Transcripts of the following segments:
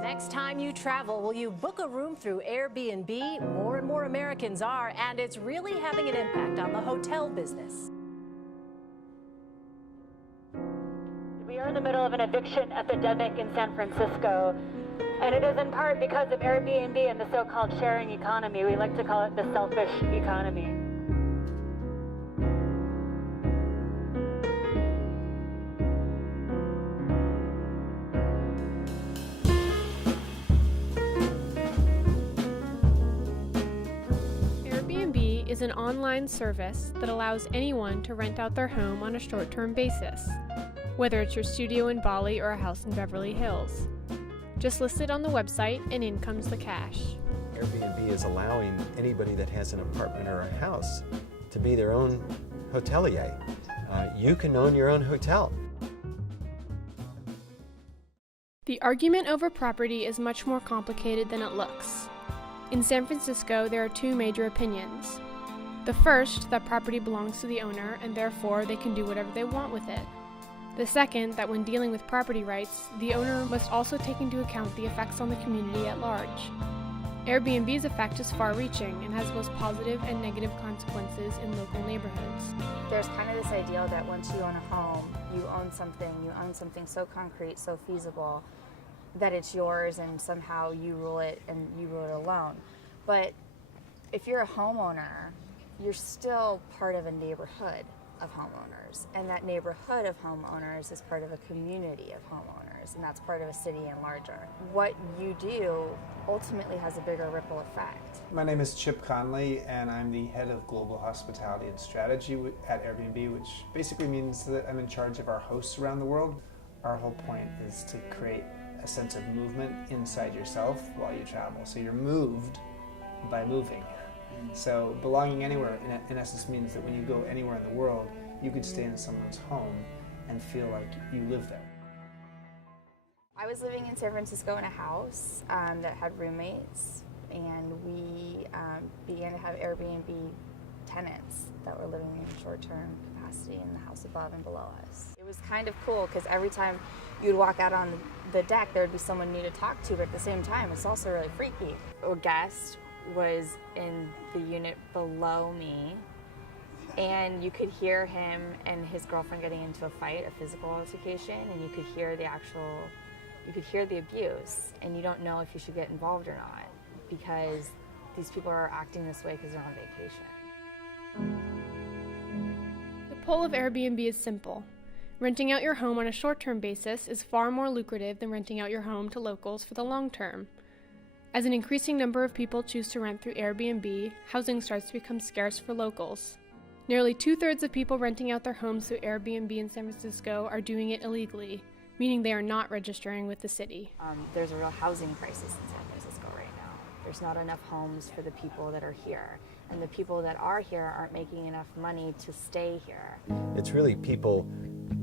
Next time you travel, will you book a room through Airbnb? More and more Americans are, and it's really having an impact on the hotel business. We are in the middle of an eviction epidemic in San Francisco, and it is in part because of Airbnb and the so-called sharing economy. We like to call it the selfish economy. Airbnb is an online service that allows anyone to rent out their home on a short-term basis, whether it's your studio in Bali or a house in Beverly Hills. Just list it on the website and in comes the cash. Airbnb is allowing anybody that has an apartment or a house to be their own hotelier. You can own your own hotel. The argument over property is much more complicated than it looks. In San Francisco, there are two major opinions. The first, that property belongs to the owner and therefore they can do whatever they want with it. The second, that when dealing with property rights, the owner must also take into account the effects on the community at large. Airbnb's effect is far-reaching and has both positive and negative consequences in local neighborhoods. There's kind of this ideal that once you own a home, you own something so concrete, so feasible, that it's yours and somehow you rule it and you rule it alone. But if you're a homeowner, you're still part of a neighborhood of homeowners, and that neighborhood of homeowners is part of a community of homeowners, and that's part of a city and larger. What you do ultimately has a bigger ripple effect. My name is Chip Conley, and I'm the head of global hospitality and strategy at Airbnb, which basically means that I'm in charge of our hosts around the world. Our whole point is to create a sense of movement inside yourself while you travel. So you're moved by moving. So belonging anywhere, in essence, means that when you go anywhere in the world, you could stay in someone's home and feel like you live there. I was living in San Francisco in a house that had roommates, and we began to have Airbnb tenants that were living in short-term capacity in the house above and below us. It was kind of cool because every time you'd walk out on the deck, there would be someone new to talk to, but at the same time, it's also really freaky. A guest was in the unit below me, and you could hear him and his girlfriend getting into a fight, a physical altercation, and you could hear the abuse, and you don't know if you should get involved or not because these people are acting this way because they're on vacation. The pull of Airbnb is simple. Renting out your home on a short-term basis is far more lucrative than renting out your home to locals for the long term. As an increasing number of people choose to rent through Airbnb, housing starts to become scarce for locals. Nearly 2/3 of people renting out their homes through Airbnb in San Francisco are doing it illegally, meaning they are not registering with the city. There's a real housing crisis in San Francisco right now. There's not enough homes for the people that are here, and the people that are here aren't making enough money to stay here. It's really people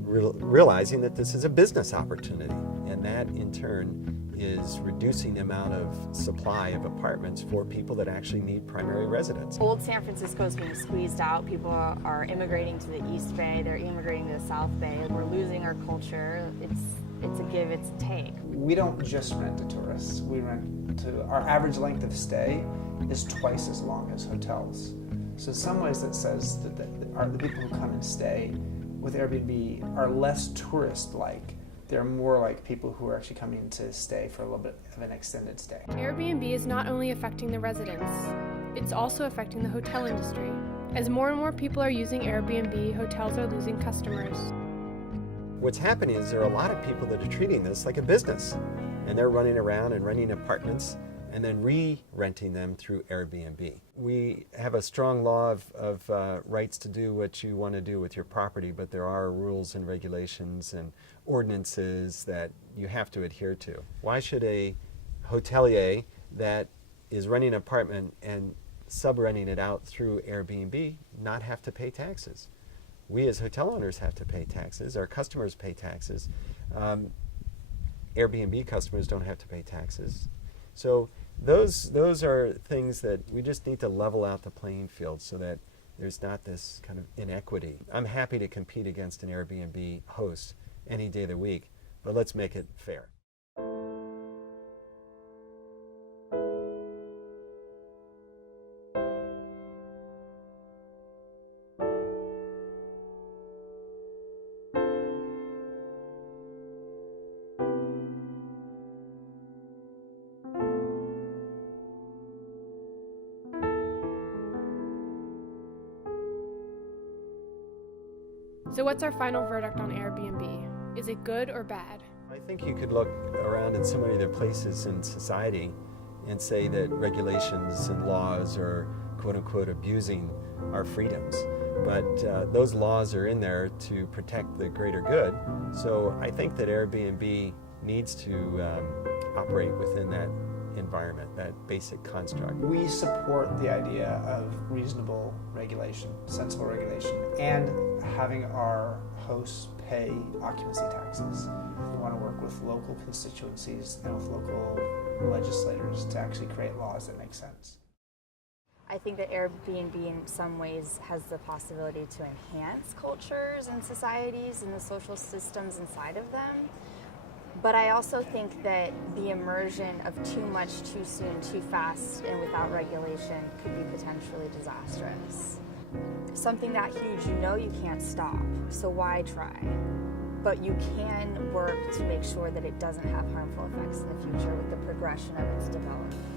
realizing that this is a business opportunity, and that in turn is reducing the amount of supply of apartments for people that actually need primary residence. Old San Francisco is being squeezed out. People are immigrating to the East Bay, they're immigrating to the South Bay. We're losing our culture. It's a give, it's a take. We don't just rent to tourists. We rent to, our average length of stay is twice as long as hotels. So in some ways that says that the people who come and stay with Airbnb are less tourist-like. They're more like people who are actually coming to stay for a little bit of an extended stay. Airbnb is not only affecting the residents, it's also affecting the hotel industry. As more and more people are using Airbnb, hotels are losing customers. What's happening is there are a lot of people that are treating this like a business, and they're running around and renting apartments and then re-renting them through Airbnb. We have a strong law of rights to do what you want to do with your property, but there are rules and regulations and ordinances that you have to adhere to. Why should a hotelier that is renting an apartment and sub-renting it out through Airbnb not have to pay taxes? We as hotel owners have to pay taxes. Our customers pay taxes. Airbnb customers don't have to pay taxes. So those are things that we just need to level out the playing field so that there's not this kind of inequity. I'm happy to compete against an Airbnb host any day of the week, but let's make it fair. So what's our final verdict on Airbnb? Is it good or bad? I think you could look around in so many other places in society and say that regulations and laws are quote-unquote abusing our freedoms. But those laws are in there to protect the greater good. So I think that Airbnb needs to operate within that environment, that basic construct. We support the idea of reasonable regulation, sensible regulation, and having our hosts pay occupancy taxes. We want to work with local constituencies and with local legislators to actually create laws that make sense. I think that Airbnb in some ways has the possibility to enhance cultures and societies and the social systems inside of them. But I also think that the immersion of too much, too soon, too fast, and without regulation could be potentially disastrous. Something that huge, you can't stop, so why try? But you can work to make sure that it doesn't have harmful effects in the future with the progression of its development.